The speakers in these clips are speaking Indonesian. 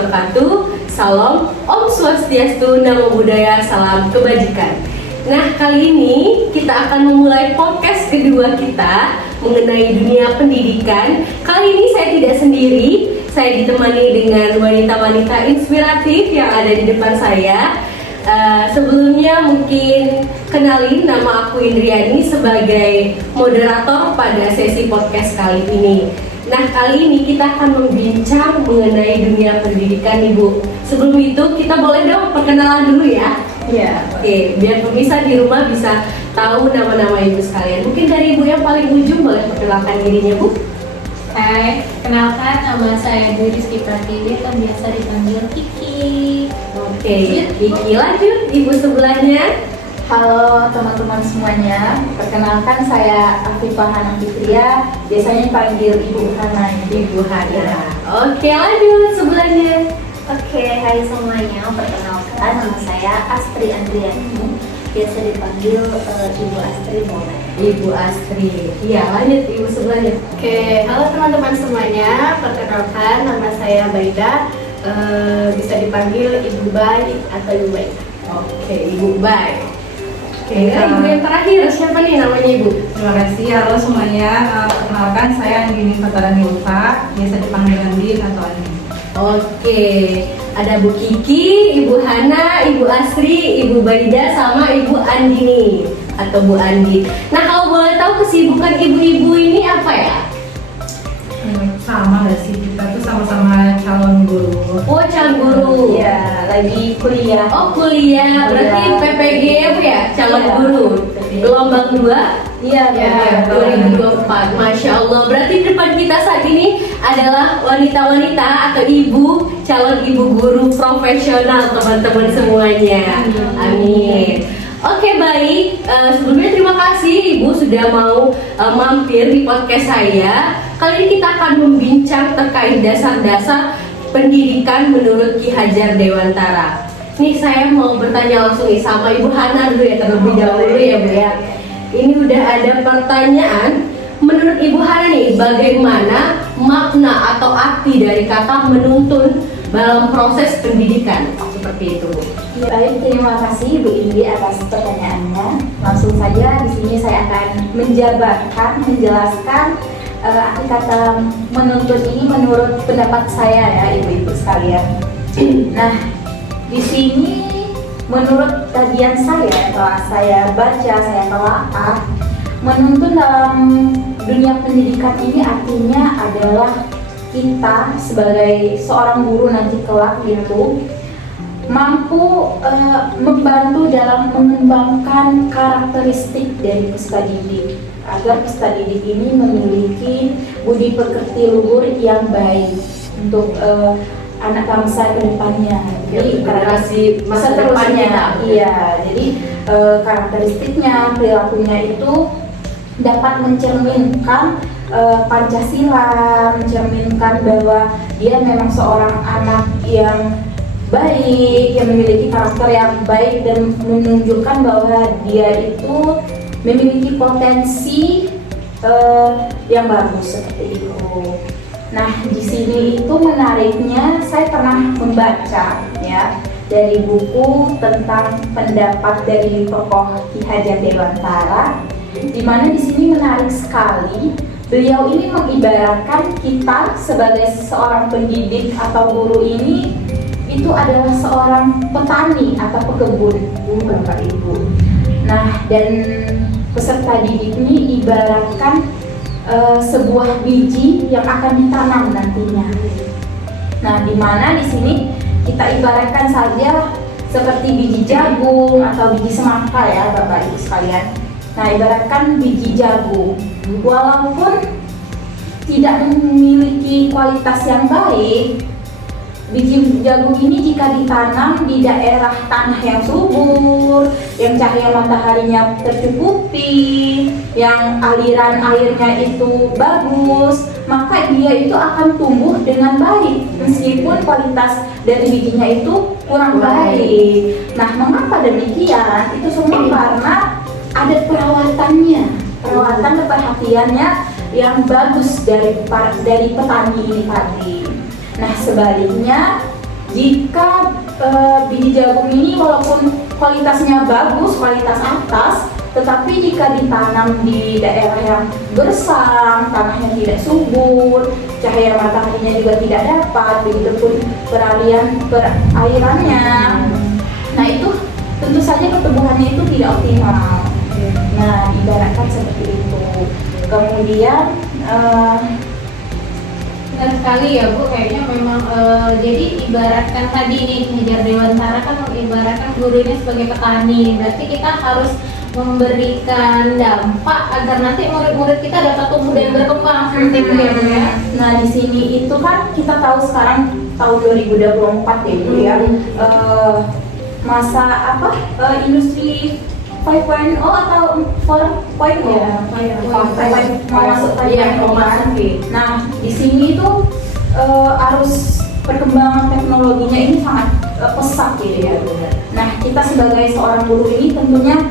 wabarakatuh. Salam, Om Swastiastu, Namo Buddhaya, salam kebajikan. Nah, kali ini kita akan memulai podcast kedua kita mengenai dunia pendidikan. Kali ini saya tidak sendiri, saya ditemani dengan wanita-wanita inspiratif yang ada di depan saya. Sebelumnya mungkin kenalin, nama aku Indriani sebagai moderator pada sesi podcast kali ini. Nah, kali ini kita akan membincang mengenai dunia pendidikan, Ibu. Sebelum itu, kita boleh dong perkenalan dulu ya? Iya. Oke, biar pemirsa di rumah bisa tahu nama-nama Ibu sekalian. Mungkin dari Ibu yang paling ujung boleh perkenalkan dirinya, Bu? Hai, kenalkan nama saya Rizky Pratiwi, atau biasa dipanggil Kiki. Oke, Kiki, lanjut Ibu sebelahnya. Halo teman-teman semuanya, perkenalkan saya Afifah Hana Fitria, biasanya dipanggil Ibu Hana. Ibu Hana. Oke, lanjut sebelahnya. Oke, hai semuanya, perkenalkan nama saya Astri Andriani, biasa dipanggil Ibu Astri boleh. Ibu Astri. Iya, lanjut Ibu sebelahnya. Oke, halo teman-teman semuanya, perkenalkan nama saya Baida, bisa dipanggil Ibu Bay atau Ibu Bay. Oke, Ibu Bay. Oke, Ibu yang terakhir, siapa nih namanya Ibu? Terima kasih, halo semuanya. Perkenalkan saya Andini Fatarani Ulfa, biasa dipanggil Andin atau Andin. Oke, ada Bu Kiki, Ibu Hana, Ibu Astri, Ibu Baida, sama Ibu Andini atau Bu Andi. Nah, kalau boleh tahu kesibukan ibu-ibu ini apa ya? Sama gak sih, kita tuh sama-sama calon guru. Oh, calon guru. Iya, lagi kuliah. Oh, kuliah. Berarti PPG ya, Bu ya? Calon Iya. guru. Gelombang 2? Iya, Ya, 2024. Masya Allah. Berarti di depan kita saat ini adalah wanita-wanita atau ibu, calon ibu guru profesional, teman-teman semuanya. Amin. Oke, baik. Sebelumnya terima kasih Ibu sudah mau mampir di podcast saya. Kali ini kita akan membincang terkait dasar-dasar pendidikan menurut Ki Hajar Dewantara. Nih, saya mau bertanya langsung nih sama Ibu Hana dulu ya, terlebih dahulu ya, Bu ya. Ini udah ada pertanyaan. Menurut Ibu Hana nih, bagaimana makna atau arti dari kata menuntun dalam proses pendidikan? Seperti itu, Bu. Baik, terima kasih Bu Indi atas pertanyaannya. Langsung saja di sini saya akan menjelaskan arti kata menuntun ini menurut pendapat saya ya, ibu-ibu sekalian. Nah, di sini menurut kajian saya, setelah saya baca, saya telaah, menuntun dalam dunia pendidikan ini artinya adalah kita sebagai seorang guru nanti kelak gitu mampu membantu dalam mengembangkan karakteristik dari peserta didik agar peserta didik ini memiliki budi pekerti luhur yang baik untuk anak bangsa ke depannya. Jadi generasi masa depannya, depannya. iya. Jadi karakteristiknya, perilakunya itu dapat mencerminkan Pancasila, mencerminkan bahwa dia memang seorang anak yang baik, yang memiliki karakter yang baik dan menunjukkan bahwa dia itu memiliki potensi yang bagus seperti itu. Nah, di sini itu menariknya saya pernah membaca ya dari buku tentang pendapat dari tokoh Ki Hajar Dewantara, di mana di sini menarik sekali. Beliau ini mengibaratkan kita sebagai seorang pendidik atau guru ini itu adalah seorang petani atau pekebun, Bapak Ibu. Nah, dan peserta didik ini ibaratkan sebuah biji yang akan ditanam nantinya. Nah, di mana di sini kita ibaratkan saja seperti biji jagung atau biji semangka ya, Bapak Ibu sekalian. Nah, ibaratkan biji jagung, walaupun tidak memiliki kualitas yang baik, biji jagung ini jika ditanam di daerah tanah yang subur, yang cahaya mataharinya tercukupi, yang aliran airnya itu bagus, maka dia itu akan tumbuh dengan baik meskipun kualitas dari bijinya itu kurang baik. Nah, mengapa demikian? Itu semua karena ada perawatannya, perawatan dan perhatiannya yang bagus dari petani ini tadi. Nah, sebaliknya jika biji jagung ini walaupun kualitasnya bagus, kualitas atas, tetapi jika ditanam di daerah yang gersang, tanahnya tidak subur, cahaya mataharinya juga tidak dapat, begitupun perairannya, nah itu tentu saja pertumbuhannya itu tidak optimal. Nah, ibaratkan seperti itu. Kemudian Benar sekali ya Bu, kayaknya memang jadi ibaratkan tadi nih Ngejar Dewantara kan mengibaratkan guru ini sebagai petani. Berarti kita harus memberikan dampak agar nanti murid-murid kita dapat tumbuh dan berkembang seperti itu ya Bu ya. Nah, di sini itu kan kita tahu sekarang tahun 2024 ya Bu ya. Masa apa? Industri 5.0 atau 4.0 ya? Mau masuk 5.0 kan? Nah, di sini tuh arus perkembangan teknologinya ini sangat pesat gitu ya. Nah, kita sebagai seorang guru ini tentunya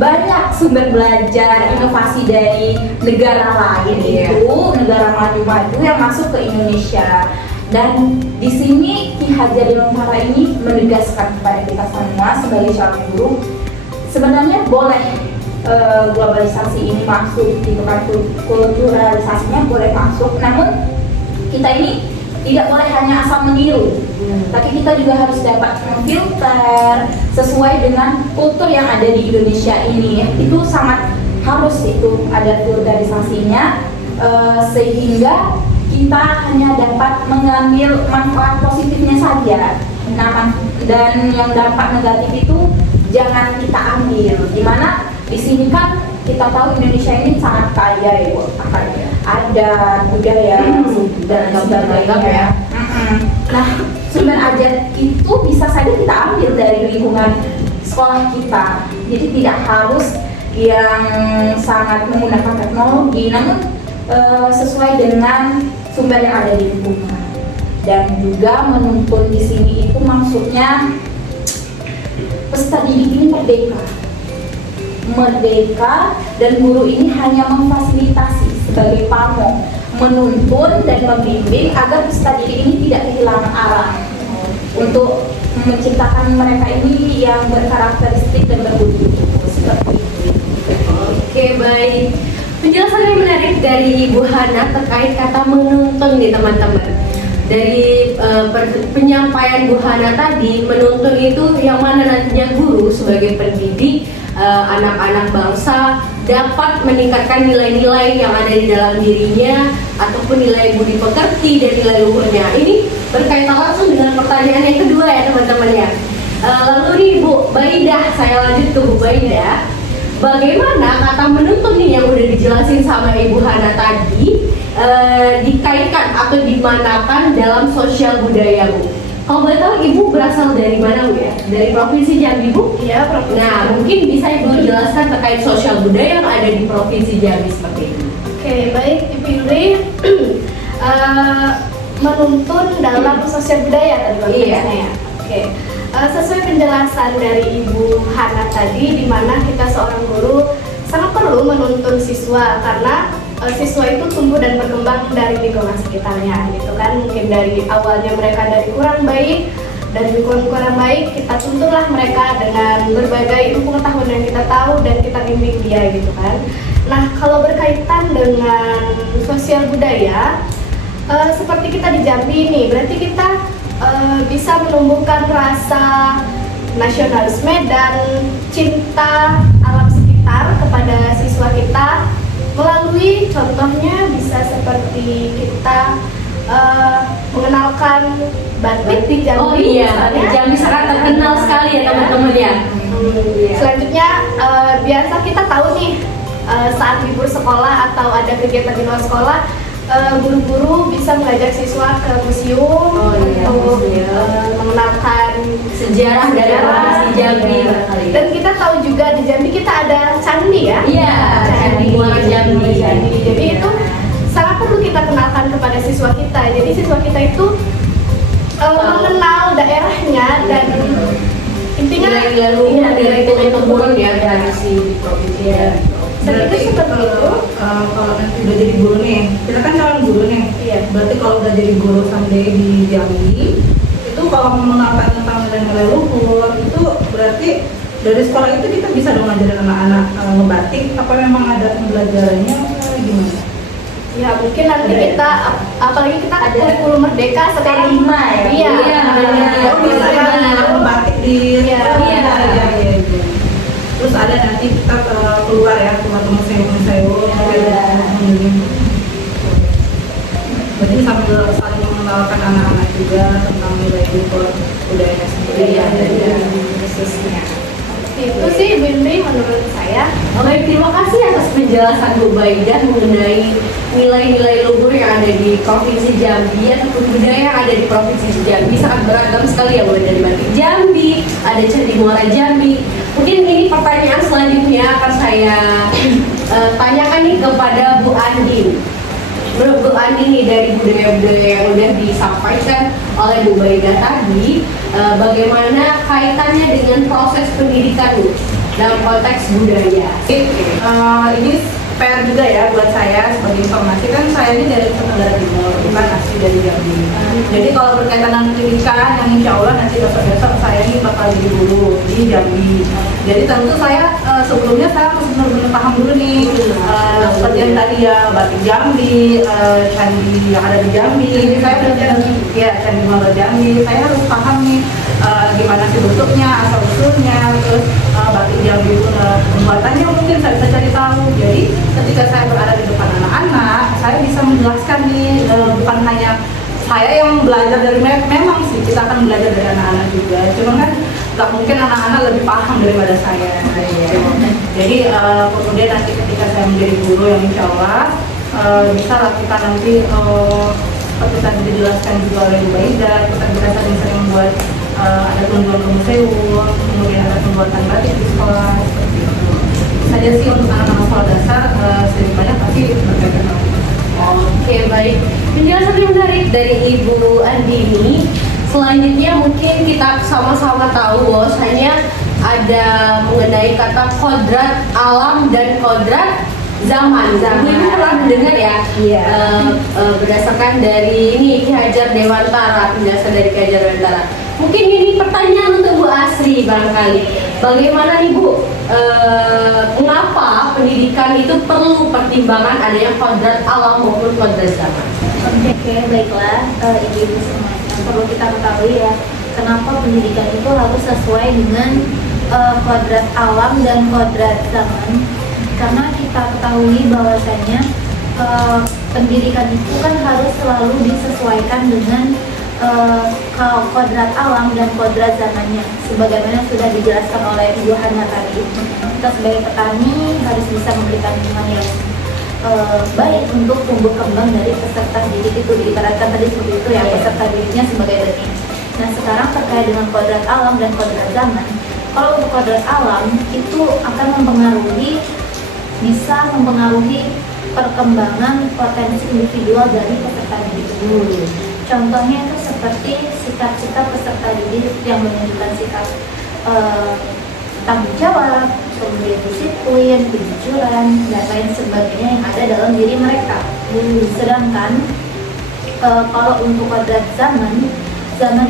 banyak sumber belajar inovasi dari negara lain itu, negara maju-maju yang masuk ke Indonesia. Dan di sini Ki Hajar Dewantara ini menegaskan kepada kita semua sebagai seorang guru, sebenarnya boleh globalisasi ini masuk, gitu kan, kulturalisasinya boleh masuk, namun kita ini tidak boleh hanya asal meniru, tapi kita juga harus dapat memfilter sesuai dengan kultur yang ada di Indonesia ini. Itu sangat harus itu ada kulturalisasinya, sehingga kita hanya dapat mengambil manfaat positifnya saja. Nah, dan yang dampak negatif itu jangan kita ambil. Dimana di sini kan kita tahu Indonesia ini sangat kaya ya, akan adat, budaya, dan sebagainya. Nah, sumber adat itu bisa saja kita ambil dari lingkungan sekolah kita. Jadi tidak harus yang sangat menggunakan teknologi, namun sesuai dengan sumber yang ada di lingkungan. Dan juga menuntun di sini itu maksudnya peserta didik ini merdeka, dan guru ini hanya memfasilitasi sebagai pamong, menuntun dan membimbing agar peserta didik ini tidak kehilangan arah untuk menciptakan mereka ini yang berkarakteristik dan berbudi seperti itu. Oke, baik. Penjelasan yang menarik dari Ibu Hana terkait kata menuntun nih teman-teman. Dari penyampaian Bu Hana tadi, menuntun itu yang mana nantinya guru sebagai pendidik anak-anak bangsa dapat meningkatkan nilai-nilai yang ada di dalam dirinya ataupun nilai budi pekerti dan nilai luhurnya. Ini berkaitan langsung dengan pertanyaan yang kedua ya teman-teman ya. Lalu nih Bu Baidah, saya lanjut ke Bu Baidah. Bagaimana kata menuntun nih yang udah dijelasin sama Ibu Hana tadi dikaitkan atau dimanakan dalam sosial budaya Bu? Kalau boleh tahu Ibu berasal dari mana Bu ya? Dari Provinsi Jambi Bu? Iya, Provinsi. Nah, mungkin bisa Ibu jelaskan terkait sosial budaya yang ada di Provinsi Jambi seperti itu. Oke, baik Ibu Indri. Menuntun dalam sosial budaya tadi bagusnya ya. Oke. Sesuai penjelasan dari Ibu Hana tadi, di mana kita seorang guru sangat perlu menuntun siswa karena siswa itu tumbuh dan berkembang dari lingkungan sekitarnya, gitu kan. Mungkin dari awalnya mereka dari kurang baik, dan lingkungan kurang baik, kita tuntunlah mereka dengan berbagai ilmu pengetahuan yang kita tahu dan kita bimbing dia, gitu kan. Nah, kalau berkaitan dengan sosial budaya, seperti kita di Jambi ini, berarti kita bisa menumbuhkan rasa nasionalisme dan cinta alam sekitar kepada siswa kita melalui contohnya bisa seperti kita mengenalkan batik di Jambi. Oh iya, misalnya. Jambi sangat terkenal sekali ya teman-teman ya. Selanjutnya biasa kita tahu nih saat libur sekolah atau ada kegiatan di luar sekolah, guru-guru bisa mengajak siswa ke museum untuk mengenalkan Sejarah dari Provinsi Jambi. Dan kita tahu juga di Jambi kita ada candi ya. Iya, Candi Muara Jambi. Jadi itu sangat perlu kita kenalkan kepada siswa kita. Jadi siswa kita itu mengenal daerahnya dan intinya nilai-nilai luhur dari turun-temurun ya tradisi di provinsi Jambi. Berarti seperti itu. Kalau nanti udah jadi guru nih, kita kan calon guru nih. Iya. Berarti kalau udah jadi guru someday di Jambi, kalau mengenalkan tentang nilai-nilai luhur itu berarti dari sekolah itu kita bisa dong ngajarin anak-anak ngebatik, apa memang ada pembelajarannya gimana? Ya mungkin nanti kita, apalagi kita ada kurikulum merdeka sekarang. T5 ya? Iya. Oh, bisa ya anak ngebatik di Iya. iya. Terus ada nanti kita keluar ya teman-teman saya Berarti sambil saling mengenalkan anak-anak juga tentang nilai luhur budaya sendiri ada khususnya. Itu sih Bindi menurut saya. Oke, terima kasih atas penjelasan Bu Baidah mengenai nilai-nilai luhur yang ada di Provinsi Jambi ataupun budaya yang ada di Provinsi Jambi. Sangat beragam sekali ya, mulai dari batik Jambi, ada candi muara Jambi. Mungkin ini pertanyaan selanjutnya akan saya tanyakan nih kepada Bu Andin. Menurut Bu Andin nih, dari budaya-budaya yang udah disampaikan oleh Bu Baidah tadi, bagaimana kaitannya dengan proses pendidikan Bu dalam konteks budaya? Ini fair juga ya buat saya sebagai informasi, kan saya ini dari Tenggara Timur, bukan asli dari Jambi. Jadi kalau berkaitan dengan pendidikan, yang insya Allah nanti besok-besok saya ini bakal jadi guru di Jambi. Jadi tentu saya sebelumnya saya harus benar-benar paham dulu nih seperti yang tadi ya, batik Jambi, candi yang ada di Jambi. Jadi saya belajar ya candi muara Jambi. Saya harus paham nih gimana sih bentuknya, asal usulnya, terus batik Jambi itu pembuatannya mungkin saya bisa cari tahu. Jadi ketika saya berada di depan anak-anak, saya bisa menjelaskan nih, bukan hanya saya yang belajar dari memang sih kita akan belajar dari anak-anak juga. Cuma kan nggak mungkin anak-anak lebih paham daripada saya. Jadi kemudian nanti ketika saya menjadi guru yang insya Allah bisa lah kita nanti seperti tadi dijelaskan juga oleh Bu Baidah, kita sering-sering membuat ada kunjungan ke museum, kemudian ada pembuatan batik di sekolah seperti itu. Saja sih untuk anak-anak sekolah dasar sedikit banyak pasti berkaitan dengan itu. Oke, baik. Penjelasan yang menarik dari Ibu Andini. Selanjutnya mungkin kita sama-sama tahu bahwasanya ada mengenai kata kodrat alam dan kodrat zaman. Ibu pernah mendengar ya? Iya. Berdasarkan dari ini Ki Hajar Dewantara, penjelasan dari Ki Hajar Dewantara. Mungkin ini pertanyaan untuk Bu Asri barangkali. Bagaimana nih Bu? Mengapa pendidikan itu perlu pertimbangan adanya kodrat alam maupun kodrat zaman? Oke, baiklah, ibu semuanya. Perlu kita ketahui ya, kenapa pendidikan itu harus sesuai dengan kodrat alam dan kodrat zaman. Karena kita ketahui bahwasanya pendidikan itu kan harus selalu disesuaikan dengan kodrat alam dan kodrat zamannya, sebagaimana sudah dijelaskan oleh Ibu Hana tadi. Kita sebagai petani harus bisa memberikan lingkungan yang baik untuk tumbuh kembang dari peserta didik itu, diibaratkan tadi seperti itu ya, peserta didiknya sebagai benih. Nah sekarang terkait dengan kodrat alam dan kodrat zaman, kalau untuk kodrat alam itu akan bisa mempengaruhi perkembangan potensi individual dari peserta didik itu. Contohnya itu seperti sikap-sikap peserta didik yang menunjukkan sikap tanggung jawab, kemudian disiplin, kejujuran, dan lain sebagainya yang ada dalam diri mereka. Sedangkan kalau untuk kodrat zaman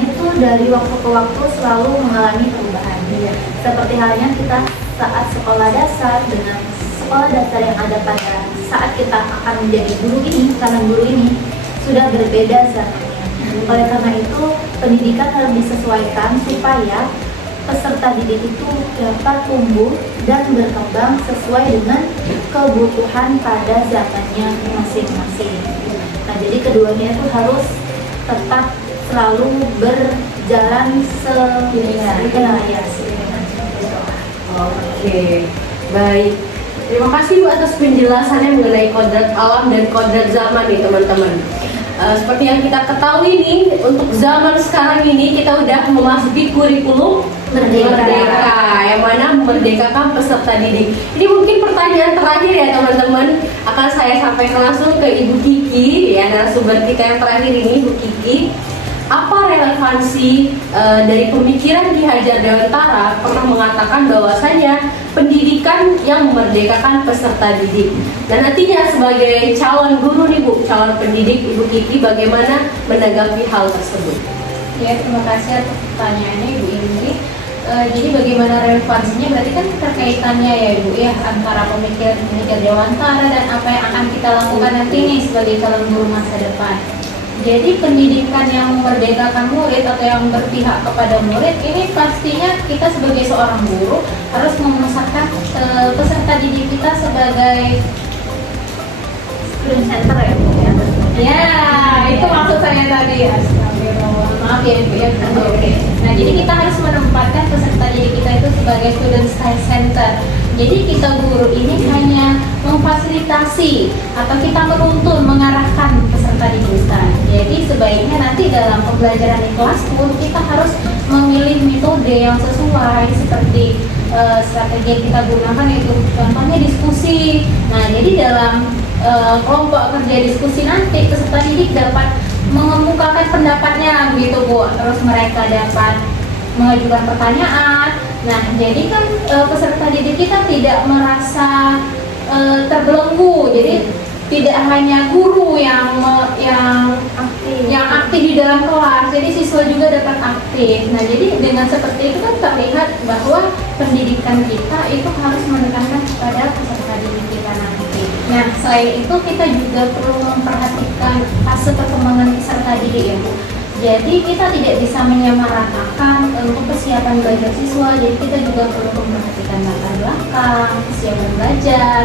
itu dari waktu ke waktu selalu mengalami perubahan. Seperti halnya kita saat sekolah dasar dengan sekolah dasar yang ada pada saat kita akan menjadi guru ini, karena guru ini sudah berbeda zamannya. Oleh karena itu, pendidikan harus disesuaikan supaya peserta didik itu dapat tumbuh dan berkembang sesuai dengan kebutuhan pada zamannya masing-masing. Nah, jadi keduanya itu harus tetap selalu berjalan seiring. Oke, baik. Terima kasih Bu atas penjelasannya mengenai kodrat alam dan kodrat zaman nih teman-teman. Seperti yang kita ketahui nih, untuk zaman sekarang ini kita udah memasuki kurikulum merdeka yang mana memerdekakan peserta didik. Ini mungkin pertanyaan terakhir ya teman-teman, akan saya sampaikan langsung ke Ibu Kiki ya, narasumber kita yang terakhir ini, Bu Kiki. Apa relevansi dari pemikiran Ki Hajar Dewantara pernah mengatakan bahwasanya pendidikan yang memerdekakan peserta didik. Dan nantinya sebagai calon guru nih Bu, calon pendidik Ibu Kiki, bagaimana menanggapi hal tersebut? ya, terima kasih atas pertanyaannya Ibu Indri. Jadi bagaimana relevansinya? Berarti kan terkaitannya ya Ibu ya, antara pemikir Dewantara dan apa yang akan kita lakukan nanti nih sebagai calon guru masa depan. Jadi pendidikan yang memerdekakan murid atau yang berpihak kepada murid ini pastinya kita sebagai seorang guru harus memusatkan peserta didik kita sebagai student center ya Bu ya. ya, itu maksud saya tadi. Astagfirullah. Maaf ya Ibu ya. Oke. Nah, jadi kita harus menempatkan peserta didik kita itu sebagai student center. Jadi kita guru ini hanya memfasilitasi atau kita menuntun, mengarahkan peserta didik kita. Jadi sebaiknya nanti dalam pembelajaran di kelas pun kita harus memilih metode yang sesuai seperti strategi yang kita gunakan, yaitu contohnya diskusi. Nah, jadi dalam kelompok kerja diskusi nanti peserta didik dapat mengemukakan pendapatnya begitu Bu. Terus mereka dapat mengajukan pertanyaan. Nah, jadi kan peserta didik kita tidak merasa terbelenggu. Jadi tidak hanya guru yang aktif di dalam kelas, jadi siswa juga dapat aktif. Nah, jadi dengan seperti itu kan terlihat bahwa pendidikan kita itu harus menekankan kepada peserta didik kita nanti. Nah, selain itu kita juga perlu memperhatikan fase perkembangan peserta didik ya Bu. Jadi kita tidak bisa menyamaratakan untuk kesiapan belajar siswa. Jadi kita juga perlu memperhatikan latar belakang, kesiapan belajar,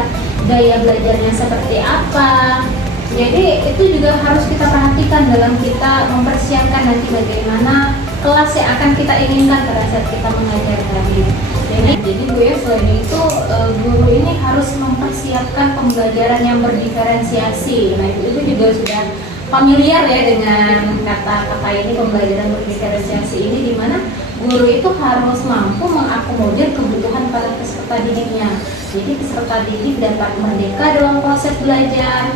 gaya belajarnya seperti apa. Jadi itu juga harus kita perhatikan dalam kita mempersiapkan nanti bagaimana kelas yang akan kita inginkan pada saat kita mengajar tadi. Jadi Bu ya, selain itu guru ini harus mempersiapkan pembelajaran yang berdiferensiasi. Nah, itu juga sudah familiar ya dengan kata-kata ini, pembelajaran berdiferensiasi ini, di mana guru itu harus mampu mengakomodir kebutuhan para peserta didiknya. Jadi peserta didik dapat merdeka dalam proses belajar.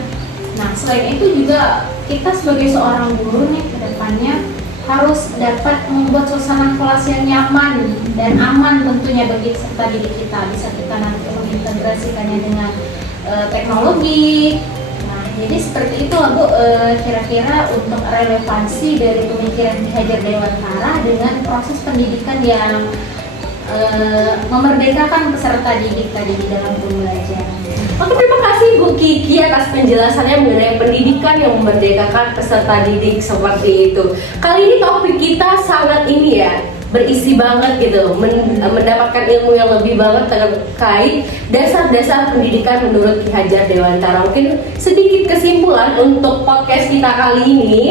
Nah, selain itu juga kita sebagai seorang guru nih ke depannya harus dapat membuat suasana kelas yang nyaman dan aman tentunya bagi peserta didik kita. Bisa kita nanti mengintegrasikannya dengan teknologi. Jadi seperti itu lah Bu, kira-kira untuk relevansi dari pemikiran Ki Hajar Dewantara dengan proses pendidikan yang memerdekakan peserta didik tadi di dalam pembelajaran. Oke, terima kasih Bu Kiki atas penjelasannya mengenai pendidikan yang memerdekakan peserta didik seperti itu. Kali ini topik kita sangat ini ya, berisi banget gitu, mendapatkan ilmu yang lebih banget terkait dasar-dasar pendidikan menurut Ki Hajar Dewantara. Mungkin sedikit kesimpulan untuk podcast kita kali ini.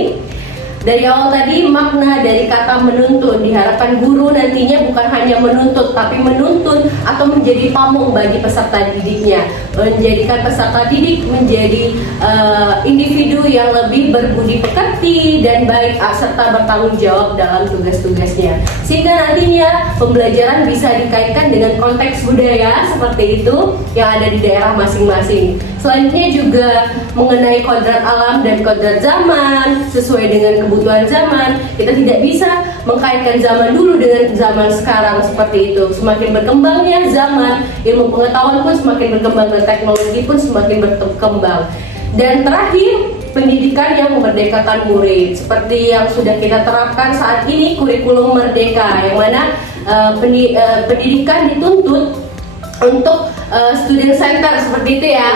Dari awal tadi makna dari kata menuntun, diharapkan guru nantinya bukan hanya menuntut tapi menuntun atau menjadi pamong bagi peserta didiknya, menjadikan peserta didik menjadi individu yang lebih berbudi pekerti dan baik serta bertanggung jawab dalam tugas-tugasnya, sehingga nantinya pembelajaran bisa dikaitkan dengan konteks budaya seperti itu yang ada di daerah masing-masing. Selanjutnya juga mengenai kodrat alam dan kodrat zaman sesuai dengan kebutuhan zaman. Kita tidak bisa mengkaitkan zaman dulu dengan zaman sekarang seperti itu. Semakin berkembangnya zaman, ilmu pengetahuan pun semakin berkembang dan teknologi pun semakin berkembang. Dan terakhir, pendidikan yang memerdekakan murid seperti yang sudah kita terapkan saat ini, kurikulum merdeka, yang mana pendidikan dituntut untuk student center seperti itu ya,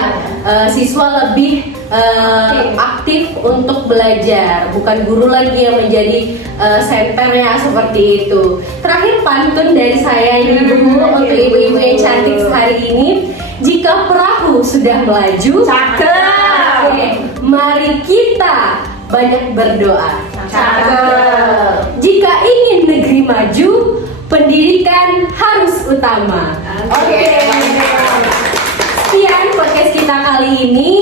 siswa lebih aktif untuk belajar, bukan guru lagi yang menjadi senternya seperti itu. Terakhir pantun dari saya ibu-ibu untuk ibu-ibu yang cantik hari ini. Jika perahu sudah melaju, cakep. Mari kita banyak berdoa. Cakep. Jika ingin negeri maju, pendidikan harus utama. Oke. Sekian podcast kita kali ini.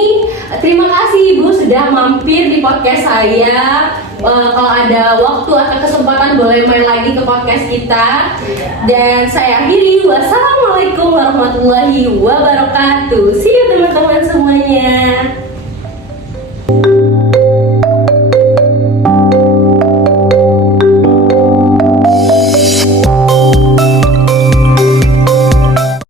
Terima kasih Ibu sudah mampir di podcast saya. Kalau ada waktu atau kesempatan boleh main lagi ke podcast kita. Dan saya akhiri. Wassalamualaikum warahmatullahi wabarakatuh. See you teman-teman semuanya.